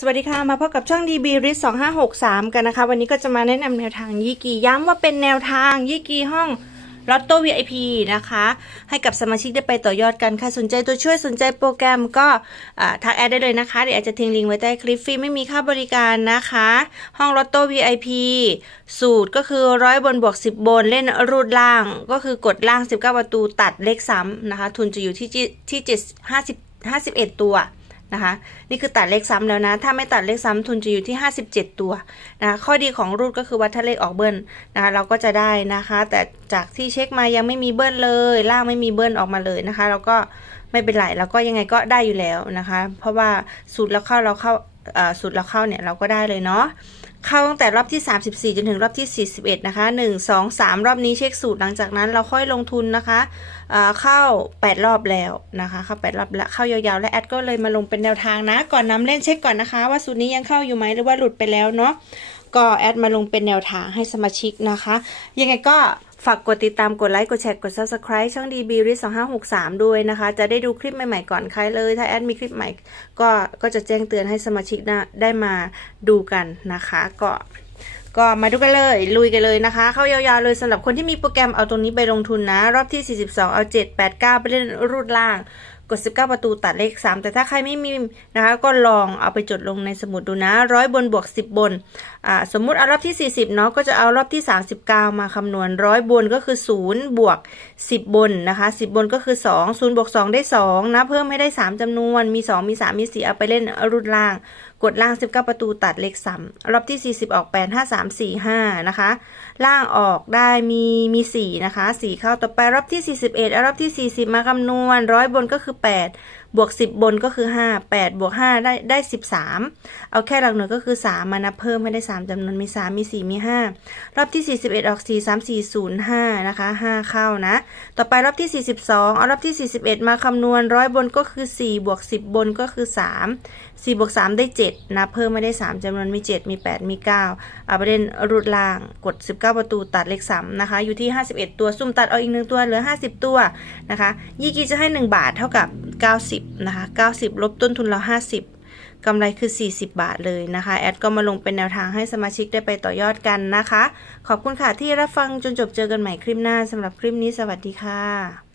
สวัสดีค่ะ มาพบกับช่อง DB r i s 2563 กันนะคะ วันนี้ก็จะมาแนะนำแนวทางยี่กีย้ำว่าเป็นแนวทางยี่กีห้องลอตโต้ VIP นะคะ ให้กับสมาชิกได้ไปต่อยอดกันค่ะ สนใจตัวช่วยสนใจโปรแกรมก็ทักแอดได้เลยนะคะ เดี๋ยวอาจจะทิ้งลิงก์ไว้ใต้คลิปฟรีไม่มีค่าบริการนะคะ ห้องลอตโต้ VIP สูตรก็คือร้อยบนบวก 10 บนเล่นรูดล่าง ก็คือกดล่าง 19 ประตูตัดเลขซ้ำนะคะ ทุนจะอยู่ที่ที่7 50 51 ตัว นะคะ นี่คือตัดเลขซ้ำแล้วนะ ถ้าไม่ตัดเลขซ้ำทุนจะอยู่ที่ 57 ตัวนะะข้อดีของรูดก็คือว่าถ้าเลขออกเบิ้ลนะคะเราก็จะได้นะคะ แต่จากที่เช็คมายังไม่มีเบิ้ลเลย ล่างไม่มีเบิ้ลออกมาเลยนะคะ เราก็ไม่เป็นไรเราก็ยังไงก็ได้อยู่แล้วนะคะ เพราะว่าสูตรเราเข้าเราเข้าสูตรเราเข้าเนี่ยเราก็ได้เลยเนาะ เข้าตั้งแต่รอบที่ 34 จนถึงรอบที่ 41 นะคะ 1 2 3 รอบนี้เช็คสูตรหลังจากนั้นเราค่อยลงทุนนะคะเเข้า 8 รอบแล้วนะคะเข้า 8 รอบแล้วเข้ายาวๆ และแอดก็เลยมาลงเป็นแนวทางนะ ก่อนนำเล่นเช็คก่อนนะคะ ว่าสูตรนี้ยังเข้าอยู่ไหมหรือว่าหลุดไปแล้วเนาะ ก็แอดมาลงเป็นแนวทางให้สมาชิกนะคะ ยังไงก็ฝากกดติดตามกดไลค์ กดแชร์กด subscribe ช่อง DB r i s 2563 ด้วยนะคะ จะได้ดูคลิปใหม่ ๆ ก่อนใครเลย ถ้าแอดมีคลิปใหม่ก็ก็จะแจ้งเตือนให้สมาชิกนะได้มาดูกันนะคะ ก็ก็มาดูกันเลย ลุยกันเลยนะคะ เข้ายาวๆเลยสำหรับคนที่มีโปรแกรมเอาตรงนี้ไปลงทุนนะ รอบที่ 42 เอา 7 8 9 ไปเล่นรูดล่าง กด 19 ประตูตัดเลข 3 แต่ถ้าใครไม่มีนะคะก็ลองเอาไปจดลงในสมุดดูนะร้อยบนบวก 10 บนอ่าสมมุติเอารอบที่ 40เนาะก็จะเอารอบที่ 39 มาคำนวณร้อยบนก็คือ 0 บวก 10 บนนะคะ 10 บนก็คือ 2 0บวก2ได้2นะเพิ่มให้ได้ 3จำนวนมี 2 มี 3 มี 4 เอาไปเล่นรุ่นล่างกดล่าง 19 ประตูตัดเลข3รอบที่ 40 ออก 8 5 3 4 5 นะคะ ล่างออกได้มีมี 4 นะคะ 4 เข้าต่อไปรอบที่ 41เอารอบที่ 40 มาคำนวณร้อยบนก็คือ 8บวก 10 บนก็คือ 5 8 บวก 5 ได้ได้ 13 เอาแค่หลักหน่วยก็คือ 3 มานับเพิ่มให้ได้ 3จำนวนมี 3 มี 4 มี 5 รอบที่ 41 ออก 4 3 4 0 5 นะคะ 5 เข้านะ ต่อไปรอบที่ 42 เอารอบที่ 41 มาคำนวณร้อยบนก็คือ 4 บวก 10 บนก็คือ 3 4บวก3ได้ 7นับเพิ่มไม่ได้ 3จำนวนมี 7 มี 8 มี 9 เอาไปเล่นรูดล่างกด 19 ประตูตัดเลข3นะคะ อยู่ที่ 51 ตัวซุ่มตัดเอาอีกหนึ่งตัวเหลือ 50 ตัวนะคะ ยี่กีจะให้ 1 บาทเท่ากับ 90 นะคะ 90 ลบต้นทุนเรา 50 กำไรคือ 40 บาทเลยนะคะ แอดก็มาลงเป็นแนวทางให้สมาชิกได้ไปต่อยอดกันนะคะ ขอบคุณค่ะที่รับฟังจนจบเจอกันใหม่คลิปหน้าสำหรับคลิปนี้สวัสดีค่ะ